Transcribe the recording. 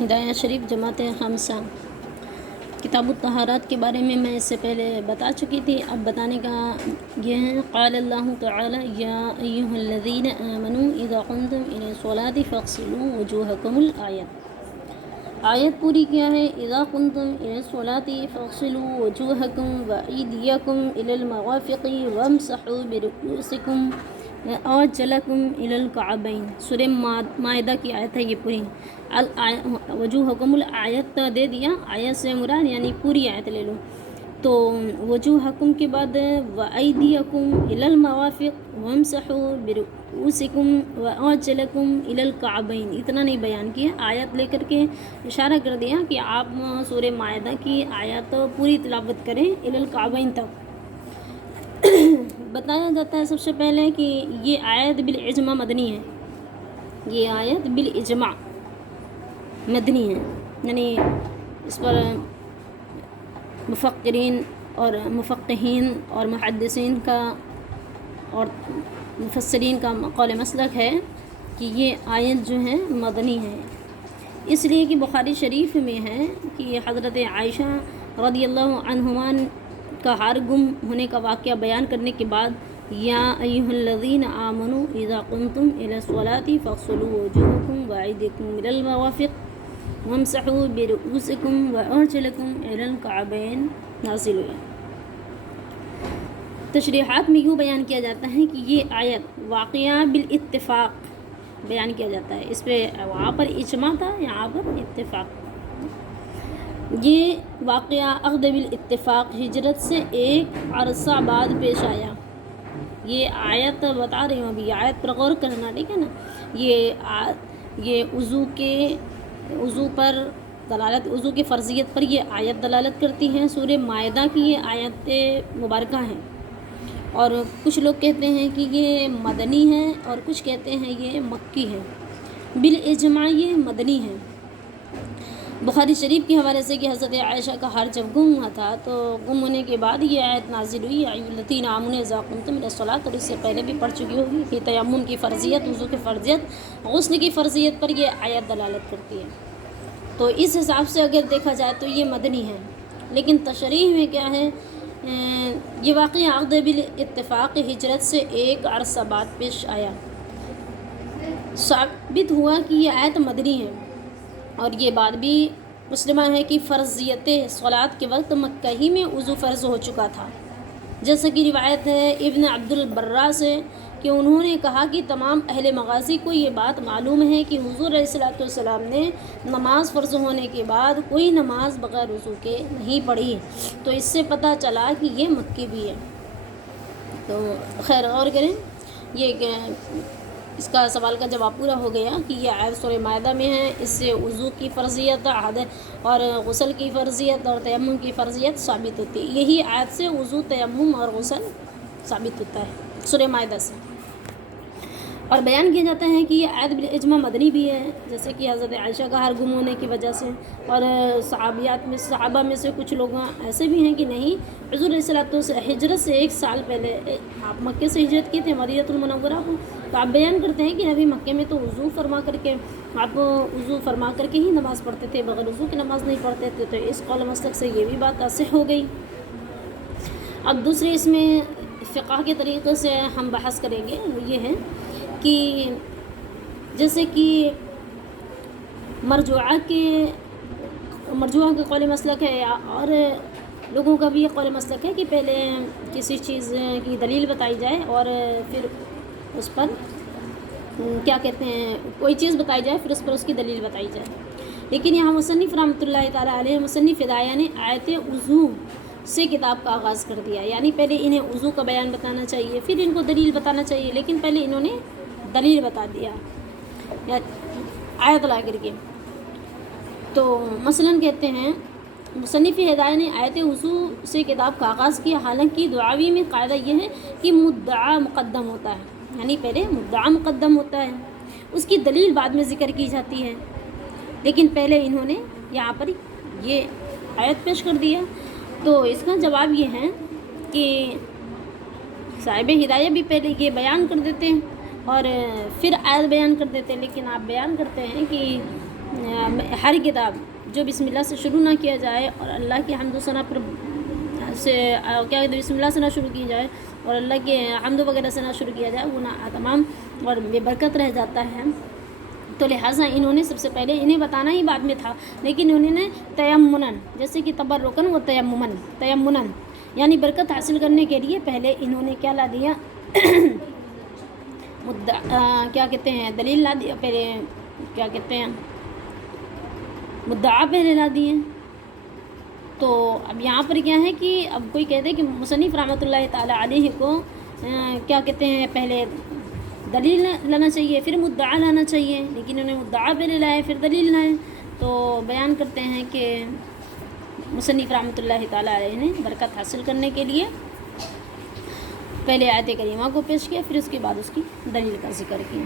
ہدایہ شریف جماعت خامسہ کتاب الطہارات کے بارے میں اس سے پہلے بتا چکی تھی. اب بتانے کا یہ ہے قال اللہ تعالی یا ایھا الذین آمنوا اذا قمتم الی الصلاۃ فاغسلوا وجوہکم. آیت پوری کیا ہے. اذا قمتم الی الصلاۃ فاغسلوا وجوہکم وایدیکم الی المرافق وامسحوا برؤوسکم وارجلکم الی الکعبین. سورہ مائدہ کی آیت ہے یہ پوری. وجوہکم آیت دے دیا، آیت سے مراد یعنی پوری آیت لے لو. تو وجوہکم کے بعد وایدیکم الی المرافق وامسحوا برؤوسکم وارجلکم الی الکعبین. اتنا نہیں بیان کیا، آیت لے کر کے اشارہ کر دیا کہ آپ سورہ مائدہ کی آیت پوری تلاوت کریں الی الکعبین تک. بتایا جاتا ہے سب سے پہلے کہ یہ آیت بالاجماع مدنی ہے. یہ آیت بالاجماع مدنی ہے، یعنی اس پر مفکرین اور مفقہین اور محدثین کا اور مفسرین کا قول مسلک ہے کہ یہ آیت جو ہے مدنی ہے. اس لیے کہ بخاری شریف میں ہے کہ حضرت عائشہ رضی اللہ عنہما کا ہار گم ہونے کا واقعہ بیان کرنے کے بعد یا ایھا الذین آمنوا اذا قمتم الی الصلاۃ فاغسلوا وجوہکم وایدیکم الی المرافق وامسحوا برؤوسکم وارجلکم الی الکعبین نازل ہوئی. تشریحات میں یوں بیان کیا جاتا ہے کہ یہ آیت واقعہ بالاتفاق بیان کیا جاتا ہے. اس پہ وہاں پر اجماع تھا، یہاں پر اتفاق. یہ واقعہ عقد بالاتفاق ہجرت سے ایک عرصہ بعد پیش آیا. یہ آیت بتا رہی ہوں، ابھی آیت پر غور کرنا، ٹھیک ہے نا. یہ وضو پر دلالت، وضو کی فرضیت پر یہ آیت دلالت کرتی ہے. سورہ مائدہ کی یہ آیت مبارکہ ہیں، اور کچھ لوگ کہتے ہیں کہ یہ مدنی ہے اور کچھ کہتے ہیں یہ مکی ہے. بالاجماع یہ مدنی ہے. بخاری شریف کے حوالے سے کہ حضرت عائشہ کا ہار جب گم ہوا تھا تو گم ہونے کے بعد یہ آیت نازل ہوئی یا ایھا الذین آمنوا اذا قمتم الی الصلاۃ. اور اس سے پہلے بھی پڑھ چکی ہوگی کہ تیمم کی فرضیت، وضو کی فرضیت، غسل کی فرضیت پر یہ آیت دلالت کرتی ہے. تو اس حساب سے اگر دیکھا جائے تو یہ مدنی ہے. لیکن تشریح میں کیا ہے، یہ واقعہ عقد بالاتفاق ہجرت سے ایک عرصہ بعد پیش آیا. ثابت ہوا کہ یہ آیت مدنی ہے، اور یہ بات بھی مسلمہ ہے کہ فرضیت صلاۃ کے وقت مکہ ہی میں وضو فرض ہو چکا تھا. جیسا کہ روایت ہے ابن عبد البرہ سے کہ انہوں نے کہا کہ تمام اہل مغازی کو یہ بات معلوم ہے کہ حضور علیہ الصلوۃ والسلام نے نماز فرض ہونے کے بعد کوئی نماز بغیر وضو کے نہیں پڑھی. تو اس سے پتہ چلا کہ یہ مکی بھی ہے. تو خیر غور کریں. یہ اس کا سوال کا جواب پورا ہو گیا کہ یہ آیت سورہ مائدہ میں ہے. اس سے وضو کی فرضیت اور غسل کی فرضیت اور تیمم کی فرضیت ثابت ہوتی ہے. یہی آیت سے وضو، تیمم اور غسل ثابت ہوتا ہے سورہ مائدہ سے. اور بیان کیا جاتا ہے کہ یہ آیت بالاجماع مدنی بھی ہے، جیسے کہ حضرت عائشہ کا ہار گم ہونے کی وجہ سے. اور صحابہ میں سے کچھ لوگ ایسے بھی ہیں کہ نہیں، حضور علیہ الصلوۃ والسلام ہجرت سے ایک سال پہلے آپ مکے سے ہجرت کی تھے مدینہ المنورہ کو. تو آپ بیان کرتے ہیں کہ نبی مکے میں تو وضو فرما کر کے ہی نماز پڑھتے تھے، بغیر وضو کی نماز نہیں پڑھتے تھے. تو اس قول مسلک سے یہ بھی بات صحیح ہو گئی. اب دوسرے اس میں فقہ کے طریقے سے ہم بحث کریں گے. وہ یہ ہے کہ جیسے کہ مرجوعہ کے قول مسلک ہے، اور لوگوں کا بھی یہ قول مسلک ہے کہ پہلے کسی چیز کی دلیل بتائی جائے اور پھر اس پر کیا کہتے ہیں، کوئی چیز بتائی جائے پھر اس پر اس کی دلیل بتائی جائے. لیکن یہاں مصنف رحمۃ اللہ تعالیٰ علیہ، مصنف ہدایہ نے آیت وضو سے کتاب کا آغاز کر دیا. یعنی پہلے انہیں وضو کا بیان بتانا چاہیے، پھر ان کو دلیل بتانا چاہیے، لیکن پہلے انہوں نے دلیل بتا دیا یا آیت لا کر کے. تو مثلا کہتے ہیں مصنف ہدایہ نے آیت وضو سے کتاب کا آغاز کیا. حالانکہ دعاوی میں قاعدہ یہ ہے کہ مدعا مقدم ہوتا ہے، یعنی پہلے مدعا مقدم ہوتا ہے، اس کی دلیل بعد میں ذکر کی جاتی ہے. لیکن پہلے انہوں نے یہاں پر یہ آیت پیش کر دیا. تو اس کا جواب یہ ہے کہ صاحب ہدایہ بھی پہلے یہ بیان کر دیتے ہیں اور پھر آیت بیان کر دیتے ہیں. لیکن آپ بیان کرتے ہیں کہ ہر کتاب جو بسم اللہ سے شروع نہ کیا جائے اور اللہ کی حمد و ثنا پر سے کیا کہتے ہیں بسم اللہ سے نہ شروع کی جائے اور اللہ کے حمد وغیرہ سے نہ شروع کیا جائے وہ نہ تمام اور بے برکت رہ جاتا ہے. تو لہٰذا انہوں نے سب سے پہلے انہیں بتانا ہی بعد میں تھا، لیکن انہوں نے تیمناً جیسے کہ تبرکن و تیمناً یعنی برکت حاصل کرنے کے لیے پہلے انہوں نے کیا لا دیا کیا کہتے ہیں دلیل لا دیا، پہلے کیا کہتے ہیں مدعا پہلے لا دیے. تو اب یہاں پر کیا ہے کہ اب کوئی کہتے ہیں کہ مصنف رحمۃ اللہ تعالیٰ علیہ کو کیا کہتے ہیں پہلے دلیل لانا چاہیے پھر مدعا لانا چاہیے، لیکن انہوں نے مدعا پہلے لائے پھر دلیل لائے. تو بیان کرتے ہیں کہ مصنف رحمۃ اللہ تعالیٰ علیہ نے برکت حاصل کرنے کے لیے پہلے آیت کریمہ کو پیش کیا، پھر اس کے بعد اس کی دلیل کا ذکر کیا.